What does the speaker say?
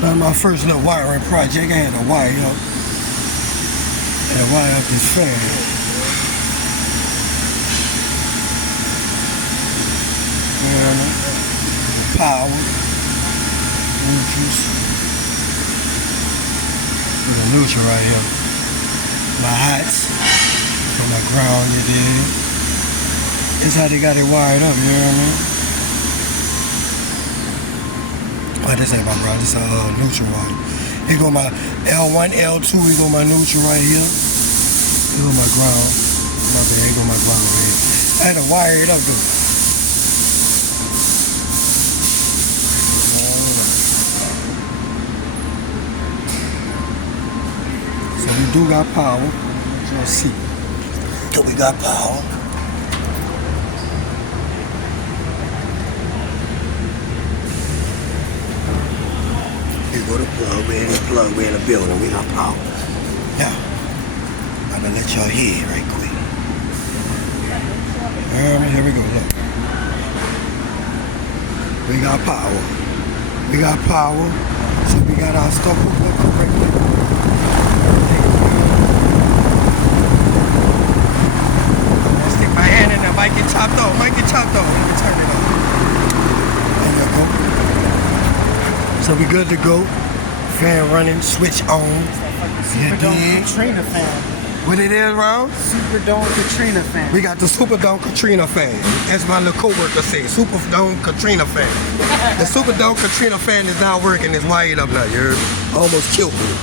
My first little wiring project, I had to wire up. This fan. Power. Neutrals. With a neutral right here. My hots. For my ground, you dig? This how they got it wired up, you know what I mean? Oh, this ain't my ground, this is neutral wire. Here go my L1, L2, here go my neutral right here. Here go my ground. Here go my ground right here. I had to wire it up though. So we do got power. Let's see. So we got power. Here go the plug. We're in the building. We got power. Now, I'm gonna let y'all hear right quick. Here we go. Look. We got power. We got power. So we got our stuff hooked up correctly. Stick my hand in there. Might get chopped off. Let me turn it on. There you go. So we good to go. Fan running, switch on. Superdome Katrina fan. What it is, Ron? Superdome Katrina fan. We got the Superdome Katrina fan. As my little co-worker say, Superdome Katrina fan. The Superdome Katrina fan is not working. It's wired up now. You heard me? Almost killed me.